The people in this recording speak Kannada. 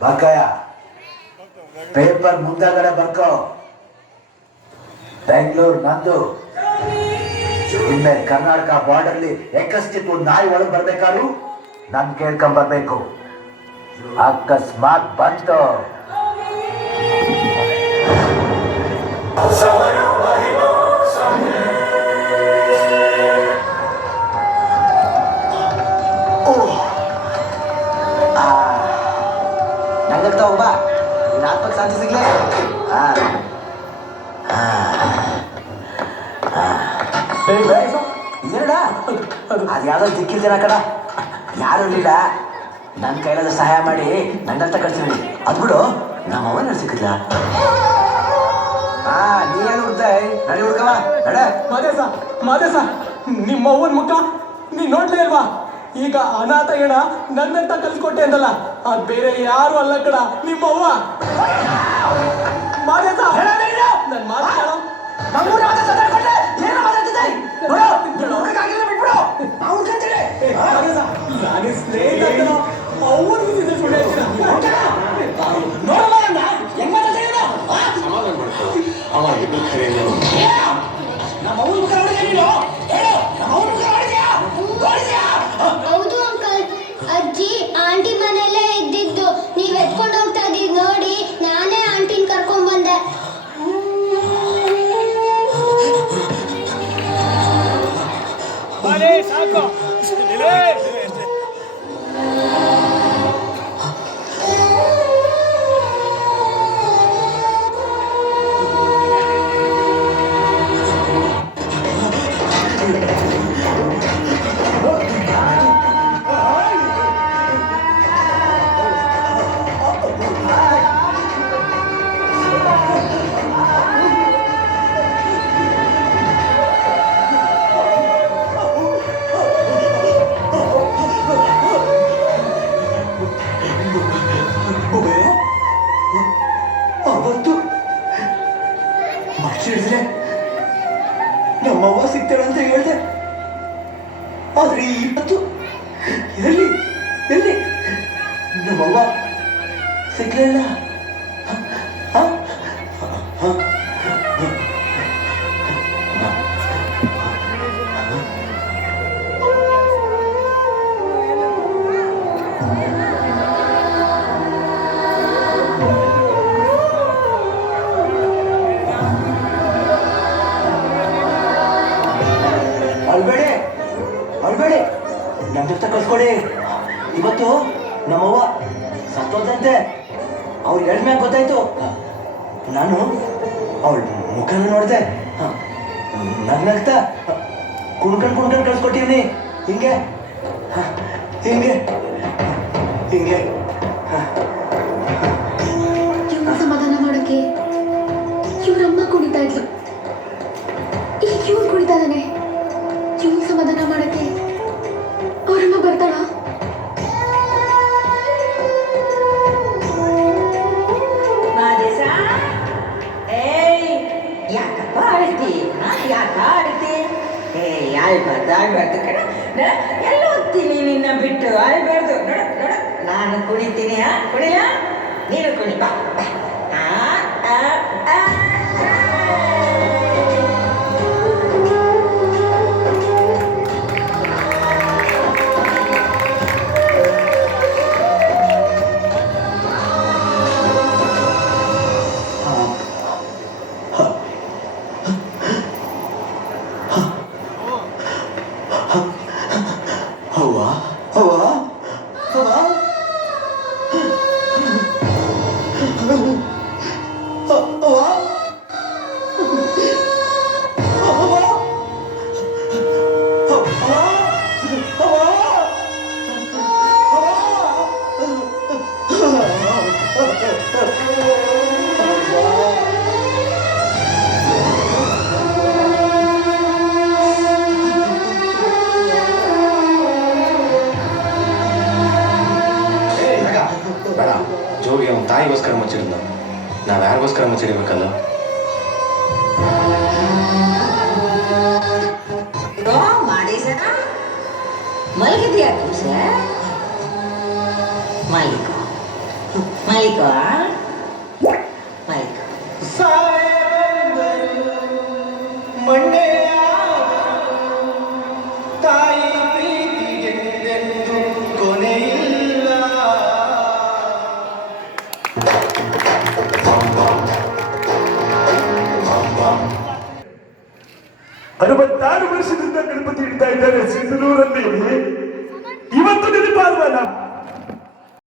ಬಾಕಯ್ಯ ಪೇಪರ್ ಮುಂದಾಗಡೆ ಬರ್ಕೋ. ಬೆಂಗಳೂರು ನಂದು. ಇನ್ಮೇಲೆ ಕರ್ನಾಟಕ ಬಾರ್ಡರ್ಲಿ ಎಕ್ಕಸ್ಟಿತ್ತು ನಾಯಿ ಒಳಗೆ ಬರ್ಬೇಕಾದ್ರು ನನ್ ಕೇಳ್ಕೊಂಡ್ ಬರ್ಬೇಕು. ಅಕಸ್ಮಾತ್ ಬಂತು ನಂಗಡ್ತಾ ಹೋಗ್ಬಾ, ನಿನ್ನ ಆತ್ಮಕ್ಕೆ ಶಾಂತಿ ಸಿಗ್ಲೇ. ಇದೇನಡ ಅದು ಯಾವ್ದೋ ದಿಕ್ಕಿಲ್ದೇನ ಕಡ, ಯಾರು ಇರಲಿಲ್ಲ. ನನ್ನ ಕೈಲಾದ ಸಹಾಯ ಮಾಡಿ ನಂಗಂತ ಕಳ್ಸಿರಿ. ಅದು ಬಿಡು, ನಮ್ಮ ಅವನ ಸಿಕ್ಕಿಲ್ಲ. ನೀ ಏನು ಹುಡ್ತಾಯಿ, ನಡಿ ಹುಡ್ಕವ ನಡ. ಮಾದೇಶ ನಿಮ್ಮ ಅವ್ವನ ಮುಖ ನೀ ನೋಡ್ಲೇ ಇಲ್ವಾ? ಈಗ ಅನಾಥ ಏನ ನನ್ನಂತ ಕಲ್ಸ್ಕೊಟ್ಟೆ ಅಂತಲ್ಲ, ಅದು ಬೇರೆ ಯಾರು ಅಲ್ಲ ಕಡ, ನಿಮ್ಮವ್ವ. ಮಾದೇಶ ನನ್ನ ಮಾತು ಹೌದು ಅಂಕಲ್, ಅಜ್ಜಿ ಆಂಟಿ ಮನೆಯಲ್ಲೇ ಇದ್ದಿದ್ದು. ನೀವ್ ಎತ್ಕೊಂಡು ಹೋಗ್ತಾ ಇದ್ದೀವಿ ನೋಡಿ, ನಾನೇ ಆಂಟಿನ ಕರ್ಕೊಂಡ್ ಬಂದೆ. ಸಾಕು ಅವತ್ತು ಮರ್ಚಿ ಹಿಡಿದ್ರೆ ನಮ್ಮವ್ವ ಸಿಗ್ತಾಳೆ ಅಂತ ಹೇಳಿದೆ. ಆದ್ರೆ ಇವತ್ತು ಎಲ್ಲಿ ಎಲ್ಲಿ ನಮ್ಮವ್ವ ಸಿಗ್ಲಿಲ್ಲ. ಅಳ್ಬೇಡಿ, ನನ್ನ ಜೊತೆ ಕಳ್ಸ್ಕೊಡಿ. ಇವತ್ತು ನಮ್ಮವ್ವ ಸತ್ತೋದಂತೆ. ಅವ್ರು ಹೇಳ್ಮ್ಯಾಗ ಗೊತ್ತಾಯ್ತು. ನಾನು ಅವಳ ಮುಖನ ನೋಡಿದೆ. ನಗ್ನಗ್ತಾ ಕುಣ್ಕೊಂಡು ಕಳ್ಸ್ಕೊಟ್ಟಿವ್ನಿ. ಹಿಂಗೆ ಹಿಂಗೆ ಹಿಂಗೆ ಇವ್ನ ಸಮಾಧಾನ ಮಾಡಕ್ಕೆ ಇವ್ರಮ್ಮ ಕುಣಿತಾ ಇದ್ಲು, ಈಗ ಇವ್ರು ಕುಣಿತಾ ಇದ್ದಾನೆ. ಇವ್ನ ಸಮಾಧಾನ ಮಾಡಕ್ಕೆ ಅವ್ರಮ್ಮ ಬರ್ತಾಳ? ಯಾಕಪ್ಪ ಆಡ್ತಿ? ಯಾಕ ಆಡ್ತಿ? ಆಳ್ಬಾರ್ದು ಕಣ. ಎಲ್ಲ ಹೋಗ್ತೀನಿ ನಿನ್ನ ಬಿಟ್ಟು, ಆಳ್ಬಾರ್ದು. ನೋಡ ನಾನು ಕುಣಿತೀನಿ. ಕುಣಿಯ ನೀನು ಕುಣಿ ಬಾ. ಜೋಗಿ ಅವನ ತಾಯಿಗೋಸ್ಕರ ಮುಚ್ಚಿಡಿದ, ನಾವು ಯಾರಿಗೋಸ್ಕರ ಮುಚ್ಚಿಡಬೇಕಲ್ಲ? ಮಾಡಿ ಸರ ಮಲಗಿದ್ಯಾ ಕೂಸೆ? ಮಲಿಕ ಮೈಕೋ ಮೈಕೋ ತಾಯಿ ಪ್ರೀತಿಗೆಂದೆಂದು ಕೊನೆಯಿಲ್ಲ. 66 ವರ್ಷದಿಂದ ಗಣಪತಿ ಇಡ್ತಾ ಇದ್ದಾರೆ ಸಿಂಧನೂರಲ್ಲಿ. ಇವತ್ತು ನೆನಪಾಲ್ವಾ ನಾವು?